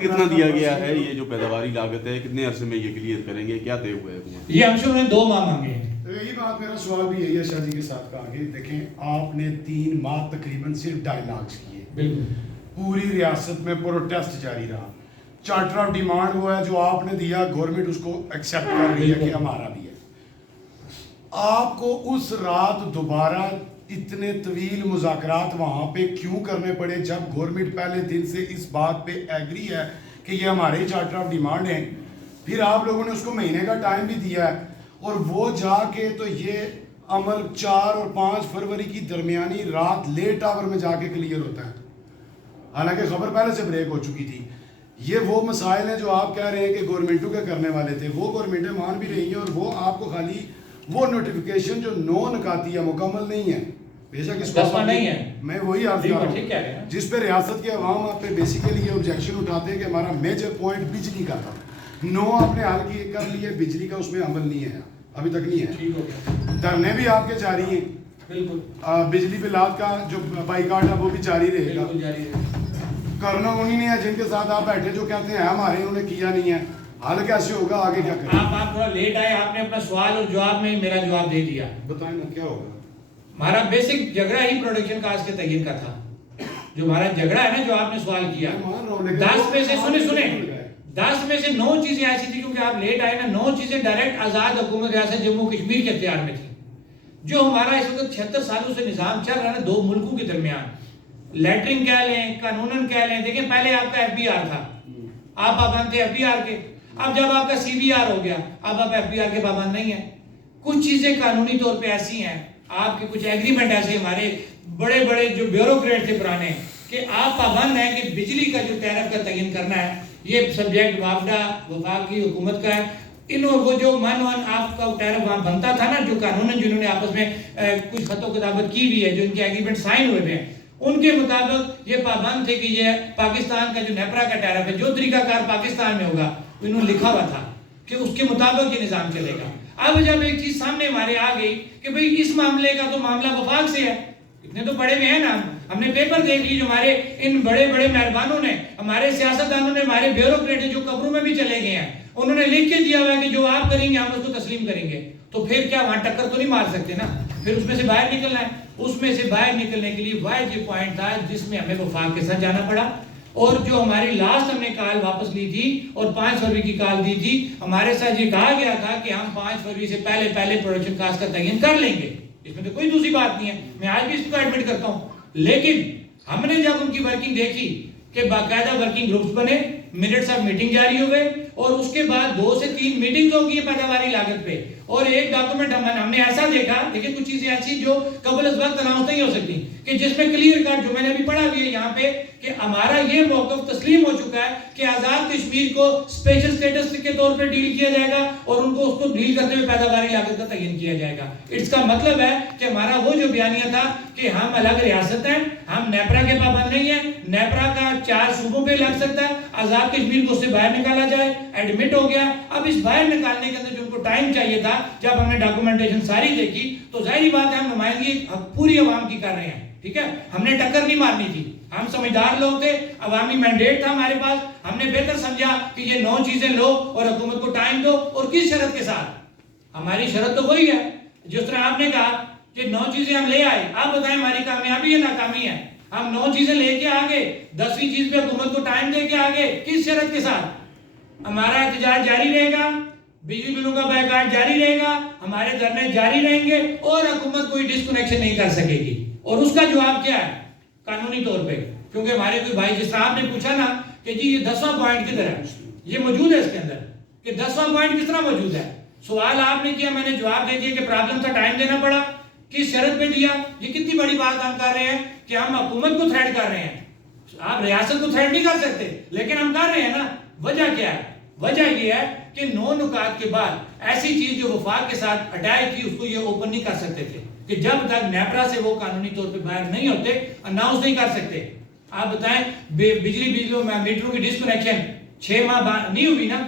کتنا دیا گیا ہے یہ جو پیداواری لاگت ہے کتنے عرصے میں یہ کلیئر کریں گے کیا طے ہوا ہے یہ ہم سے انہوں نے 2 ماہ مانگے ہیں. یہی بات میرا سوال بھی یہی ہے شاہ جی کے ساتھ کہا کہ دیکھیں آپ نے 3 ماہ تقریباً صرف ڈائیلاگز کیے. بالکل پوری ریاست میں پروٹیسٹ جاری رہا. چارٹر آف ڈیمانڈ ہوا ہے جو آپ نے دیا گورنمنٹ اس کو ایکسیپٹ کر رہی ہے کہ ہمارا بھی ہے. آپ کو اس رات دوبارہ اتنے طویل مذاکرات وہاں پہ کیوں کرنے پڑے جب گورنمنٹ پہلے دن سے اس بات پہ ایگری ہے کہ یہ ہمارے ہی چارٹر آف ڈیمانڈ ہیں. پھر آپ لوگوں نے اس کو مہینے کا ٹائم بھی دیا ہے اور وہ جا کے تو یہ عمل 4 اور 5 فروری کی درمیانی رات لیٹ آور میں جا کے کلیئر ہوتا ہے. حالانکہ خبر پہلے سے بریک ہو چکی تھی. یہ وہ مسائل ہیں جو آپ کہہ رہے ہیں کہ گورنمنٹوں کے کرنے والے تھے وہ گورنمنٹیں مان بھی رہی ہیں اور وہ آپ کو خالی وہ نوٹیفیکیشن جو 9 نکاتی ہے مکمل نہیں ہے. بے شک اس کو نہیں ہے میں وہی عرض کر رہا ہوں جس پہ ریاست کے عوام آپ پہ بیسیکلی یہ آبجیکشن اٹھاتے ہیں کہ ہمارا میجر پوائنٹ بجلی کا تھا. 9 آپ نے حل کی کر لی ہے بجلی کا اس میں عمل نہیں ہے ابھی تک نہیں ہے. دھرنے بھی آپ کے جاری ہیں. بجلی بلات کا جو بائیکاٹ ہے وہ بھی جاری رہے گا. کرنا انہی نہیں ہے جن کے ساتھ آپ بیٹھے جو کہتے ہیں ہمارے انہوں نے کیا نہیں ہے. حال کیسے ہوگا آگے کیا کریں؟ آپ تھوڑا لیٹ آئے آپ نے اپنا سوال اور جواب میں میرا جواب دے دیا. بتائیں نا کیا ہوگا. ہمارا بیسک جھگڑا ہی پروڈکشن کاسٹ کے تعین کا تھا. جو ہمارا جھگڑا ہے نا جو آپ نے سوال کیا 10 میں سے سنیں 10 میں سے 9 چیزیں ایسی تھی کیونکہ آپ لیٹ آئے نا 9 چیزیں ڈائریکٹ آزاد حکومت ریاست جموں کشمیر کے اختیار میں تھی. جو ہمارا اس وقت 76 سالوں سے نظام چل رہا ہے 2 ملکوں کے درمیان لیٹرنگ کہہ لیں قانوناً کہہ لیں. دیکھیں پہلے آپ کا FBR تھا آپ پابند تھے FBR کے. اب جب آپ کا CBR ہو گیا اب آپ FBR کے پابند نہیں ہیں. کچھ چیزیں قانونی طور پہ ایسی ہیں آپ کے کچھ ایگریمنٹ ایسے ہمارے بڑے بڑے جو بیوروکریٹ تھے پرانے کہ آپ پابند ہیں کہ بجلی کا جو ٹیرف کا تعین کرنا ہے یہ سبجیکٹ معاہدہ وفاقی حکومت کا ہے. وہ جو آپ کا ٹیرف وہاں بنتا تھا نا جو قانون جنہوں نے آپس میں کچھ خط و کتابت کی ہوئی ہے جو ان کے ایگریمنٹ سائن ہوئے ہیں ان کے مطابق یہ پابند تھے کہ یہ پاکستان کا جو نیپرا کا ٹیرف ہے جو طریقہ کار پاکستان میں ہوگا انہوں نے لکھا ہوا تھا کہ اس کے مطابق یہ نظام چلے گا. اب جب ایک چیز سامنے ہمارے آ گئی کہ بھئی اس معاملے کا تو معاملہ وفاق سے ہے اتنے تو بڑے میں ہیں نا ہم نے پیپر دیکھ لی جو ہمارے ان بڑے بڑے مہربانوں نے ہمارے سیاستدانوں نے ہمارے بیوروکریٹ جو قبروں میں بھی چلے گئے ہیں انہوں نے لکھ کے دیا ہوا ہے کہ جو آپ کریں گے ہم اس کو تسلیم کریں گے. تو پھر کیا وہاں ٹکر تو نہیں مار سکتے نا پھر اس میں سے باہر نکلنا ہے. اس میں سے باہر نکلنے کے لیے واحد یہ پوائنٹ تھا جس میں ہمیں وفاق کے ساتھ جانا پڑا اور جو ہماری لاسٹ ہم نے کال واپس لی تھی اور 5 فروری کی کال دی تھی ہمارے ساتھ یہ کہا گیا تھا کہ ہم 5 فروری سے پہلے پروڈکشن کاسٹ کا تعین کر لیں گے. اس میں تو کوئی دوسری بات نہیں ہے میں آج بھی اس کو ایڈمٹ کرتا ہوں. لیکن ہم نے جب ان کی ورکنگ دیکھی کہ باقاعدہ ورکنگ گروپس بنے منٹس آف میٹنگ جاری ہوئے اور اس کے بعد 2 سے 3 میٹنگز ہو گئی پیداواری لاگت پہ اور ایک ڈاکومنٹ ہم نے ایسا دیکھا دیکھیں کچھ چیزیں ایسی جو قبل از وقت اناؤنس نہیں ہو سکتی کہ جس میں کلیئر کٹ جو میں نے ابھی پڑھا بھی ہے یہاں پہ کہ ہمارا یہ موقف تسلیم ہو چکا ہے کہ آزاد کشمیر کو اسپیشل سٹیٹس کے طور پہ ڈیل کیا جائے گا اور ان کو اس کو ڈیل کرتے ہوئے پیداواری لاگت کا تعین کیا جائے گا. اس کا مطلب ہے کہ ہمارا وہ جو بیانیہ تھا کہ ہم الگ ریاست ہیں ہم نیپرا کے پابند نہیں ہیں نیپرا کا 4 صوبوں پہ لگ سکتا ہے آزاد کشمیر کو اس سے باہر نکالا جائے ایڈمٹ ہو گیا. اب اس باہر نکالنے کے اندر جو ان کو ٹائم چاہیے تھا جب ہم نے ڈاکومنٹیشن ساری دیکھی تو ظاہری بات ہے ہم نمائندگی پوری عوام کی کر رہے ہیں. ٹھیک ہے ہم نے ٹکر نہیں مارنی تھی ہم سمجھدار لوگ تھے عوامی مینڈیٹ تھا ہمارے پاس ہم نے بہتر سمجھا کہ یہ 9 چیزیں لو اور حکومت کو ٹائم دو اور کس شرط کے ساتھ. ہماری شرط تو وہی ہے جس طرح آپ نے کہا کہ 9 چیزیں ہم لے آئے. آپ بتائیں ہماری کامیابی ہے ناکامی ہے. ہم 9 چیزیں لے کے آگے 10ویں چیز پہ حکومت کو ٹائم دے کے آگے کس شرط کے ساتھ ہمارا احتجاج جاری رہے گا بجلی بلوں کا بائیکاٹ جاری رہے گا ہمارے دھرنے جاری رہیں گے اور حکومت کوئی ڈسکنیکشن نہیں کر سکے گی. اور اس کا جواب کیا ہے قانونی طور پہ کیونکہ ہمارے کوئی بھائی جس طرح آپ نے پوچھا نا کہ جی یہ 10واں پوائنٹ کدھر ہے یہ موجود ہے اس کے اندر کہ 10واں پوائنٹ کس طرح موجود ہے. سوال آپ نے کیا میں نے جواب دے دیا کہ پرابلم تھا ٹائم دینا پڑا کس شرط پہ دیا. یہ کتنی بڑی بات ہم کر رہے ہیں کہ ہم حکومت کو تھریٹ کر رہے ہیں. آپ ریاست کو تھریٹ نہیں کر سکتے لیکن ہم کر رہے ہیں نا. وجہ کیا ہے وجہ یہ ہے کہ 9 نکات کے بعد ایسی چیز جو وفاق کے ساتھ اٹیچ تھی اس کو یہ اوپن نہیں کر سکتے تھے کہ جب تک نیپرا سے وہ قانونی طور پہ باہر نہیں ہوتے اناؤنس نہیں کر سکتے. آپ بتائیں بجلی میٹروں کی ڈسکنیکشن 6 ماہ نہیں ہوئی نا